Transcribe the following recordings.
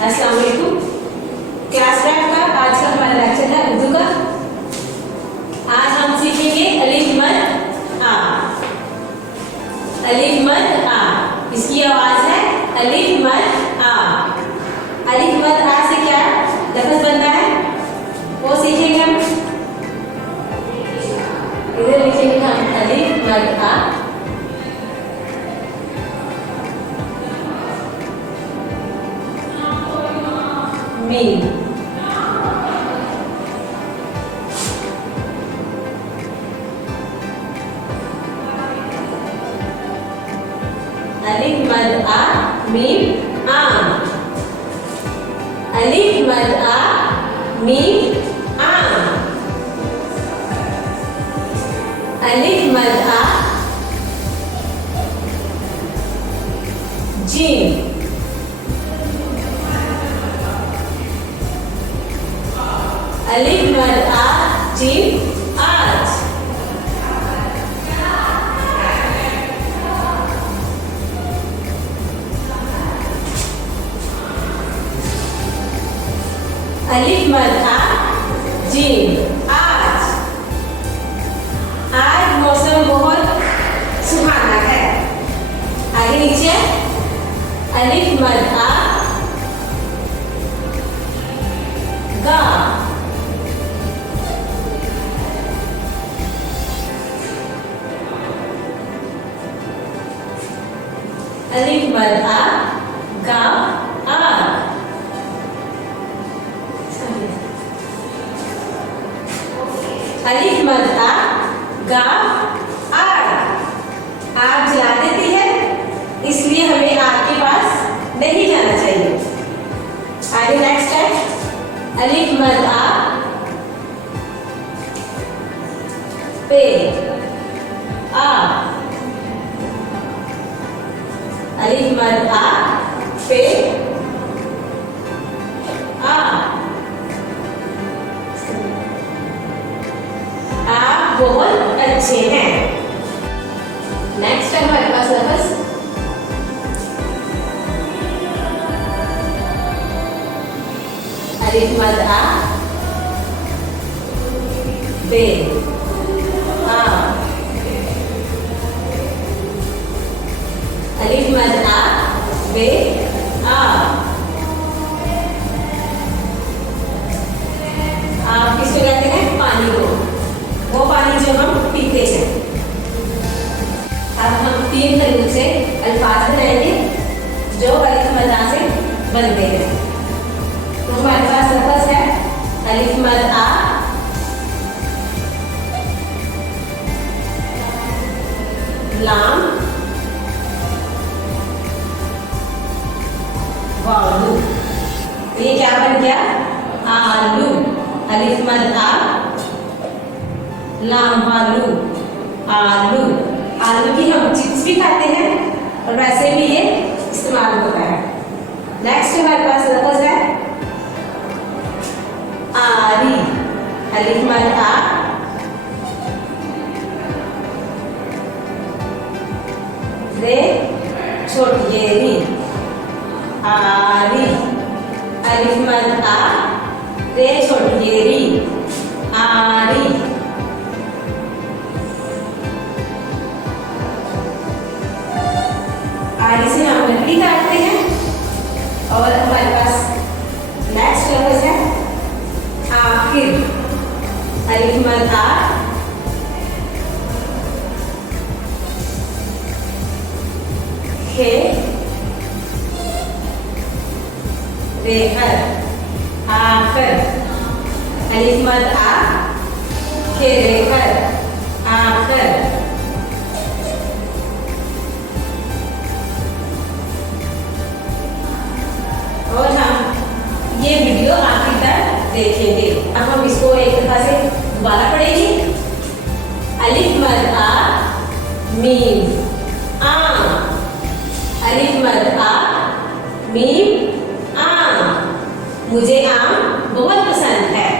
अस्सलाम वालेकुम। क्लास का आज का हमारा लेक्चर है उर्दू का। आज हम सीखेंगे अलिफ मद आ। अलिफ मद आ, इसकी आवाज है अलिफ मद आ। अलिफ मद आ से क्या लफ्ज बनता है वो सीखेंगे हम। इधर लिखेंगे हम अलिफ मद आ। मीम अलिफ मद आ मीम आम। अलिफ मद आ मीम आम। अलिफ मद आ जीम। अलिफ मद आ जीम आज। अलिफ मद आ जीम आज। आज मौसम बहुत सुहाना है। आगे नीचे अलिफ मद आ गा। अलिफ मद आ गा आग। अलिफ मद आ गा आग। आग जला देती है, इसलिए हमें आग के पास नहीं जाना चाहिए। आगे नेक्स्ट है अलिफ मद आ पे आ। अलिफ मद आ पे आ। आप बहुत अच्छे हैं। नेक्स्ट है हमारे पास लफ्ज अलिफ मद आ बे आ। अलिफ मद आ बे आ। आप किसको कहते हैं? पानी को। वो पानी जो हम पीते हैं। अब हम तीन तरीकों से अल्फाज बनाएंगे जो अलिफ मद आ से बनते हैं। तो हमारे पास लफ्ज है अलिफ मद आ लाम वालू। ये क्या बन गया? आलू। अलिफ मद आ लाम वालू आलू। आलू की हम चिप्स भी खाते हैं और वैसे भी ये इस्तेमाल होता है। नेक्स्ट हमारे पास लफ्ज है आरी। अलिफ मद आ रे छोटी ये री आरी। अलिफ मद आ रे छोटी ये री आरी। आरी से हम लकड़ी काटते हैं। और हमारे पास नेक्स्ट लफ्ज है आखिर। अलिफ मद आ खे रेखर आखिर। अलिफ मद आ खे रेखर आखिर। और हम ये वीडियो आखिर तक देखेंगे। अब हम इसको एक दफा से दोबारा पढ़ेंगे। अलिफ मद आ मीम आम। अलिफ मद आ मीम आम। मुझे आम बहुत पसंद है।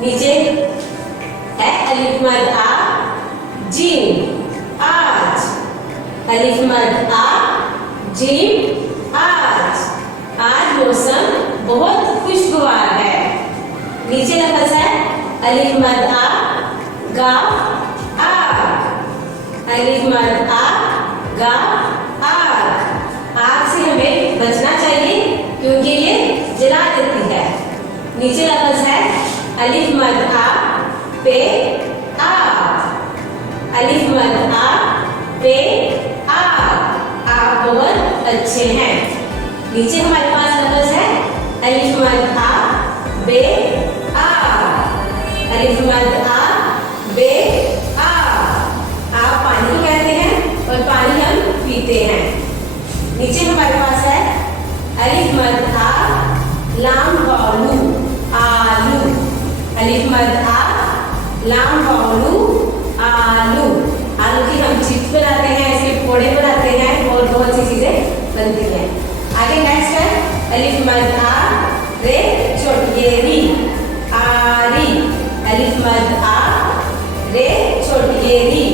नीचे है अलिफ मद आ जीम आज। अलिफ मद आ जीम आज। आज मौसम बहुत खुशगवार है। नीचे लफ्ज है अलिफ मद आ गा आग, अलिफ मद आ गा आग। आग से हमें बचना चाहिए क्योंकि ये जला देती है। नीचे लफ्ज है अलिफ मद आ पे आग, अलिफ मद आ पे आग। आप बहुत अच्छे हैं। नीचे हमारे पास लफ्ज है अलिफ मद आ बे आग, अलिफ मद आ बे आग। आप पानी को कहते हैं और पानी हम पीते हैं। नीचे हमारे पास है अलिफ मद आ लाम वालू आलू, अलिफ मद आ लाम वालू आलू। आलू की हम चिप्स बनाते हैं, इसके पकौड़े बनाते हैं और बहुत सी चीजें बनती हैं। आगे नेक्स्ट है अलिफ मद आ रे छोटी री आरी, अलिफ मद आ रे छोटी री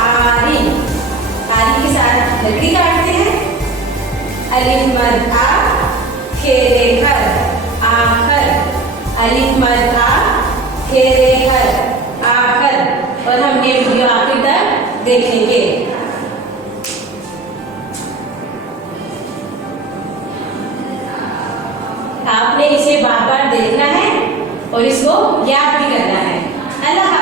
आरी। आरी के साथ लकड़ी काटते हैं। अलिफ मद आ खेरे कर आखर, अलिफ मद आ खेरे कर आखर। और हम ये वीडियो आखिर तक देखेंगे। आपने इसे बार बार देखना है और इसको याद भी करना है। अल्लाह